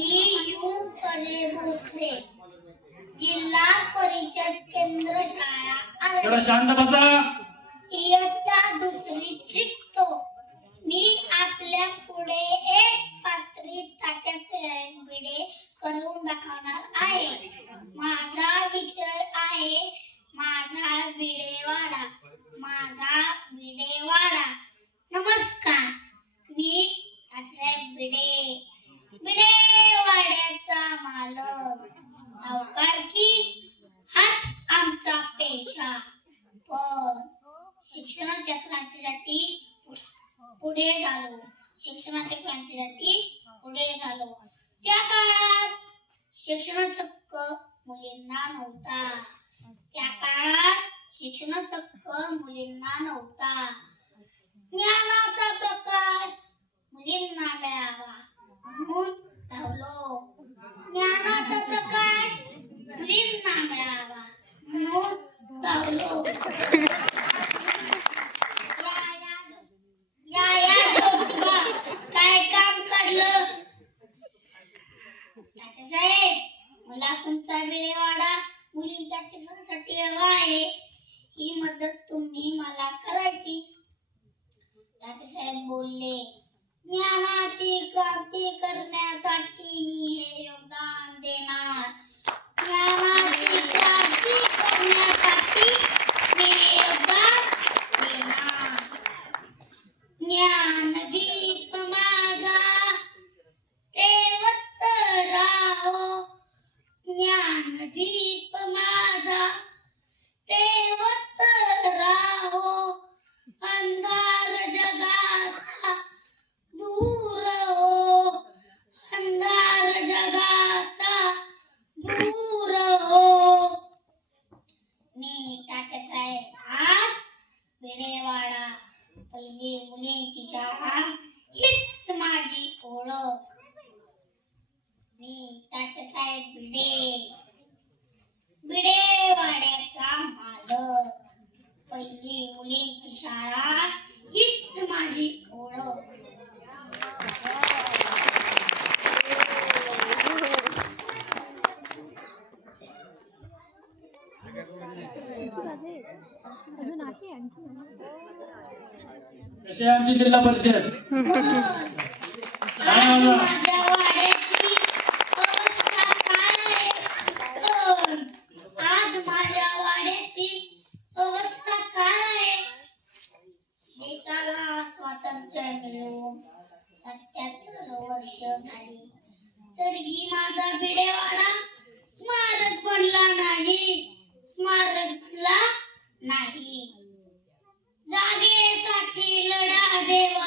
मी अजय भोसले, जिल्हा परिषद केंद्र शाळा जरा शांत बसा. इयत्ता दुसरीत शिकतो. मी आपल्या पुढे एक पात्री तात्यासाहेब भिडे करून दाखवणार आहे. माझा विषय आहे माझा भिडेवाडा. माझा भिडेवाडा. नमस्कार, मी तात्यासाहेब भिडे, भिडेवाड्याचा मालक. सावकारकी हाच आमचा पेशा. पण शिक्षणाच्या क्रांतीसाठी पुढे झालो. त्या काळात शिक्षणाचा हक्क मुलींना नव्हता. ज्ञानाचा प्रकाश मुलींना मिळावा म्हणून धावलो. काय काम काढलं? तात्यासाहेब, मला तुमचा भिडेवाडा मुलींच्या शिक्षणासाठी हवा आहे. ही मदत तुम्ही मला करायची. तात्यासाहेब बोलले, ज्ञानाची क्रांती करण्यासाठी मी हे योगदान देणार. ज्ञानदीप माझा तेवत राहो. ज्ञानदीप माझा तेवत राहो. अंधार जगाचा दूर हो. अंधार जगाचा दूर हो. मी तात्यासाहेब आज भिडेवाडा, पहिली मुलींची शाळा, हीच माझी ओळख. मी तात्यासाहेब भिडे, भिडेवाड्याचा मालक. पहिली मुलींची शाळा, हीच माझी ओळख. कशी आहे आमची जिल्हा परिषद? माझ्या वाड्याची अवस्था काय आहे? आज माझ्या वाड्याची अवस्था काय आहे? देशाला स्वातंत्र्य मिळून 77 वर्ष झाली, तरीही माझा भिडेवाडा स्मारक बनला नाही. जागेसाठी लढा देवा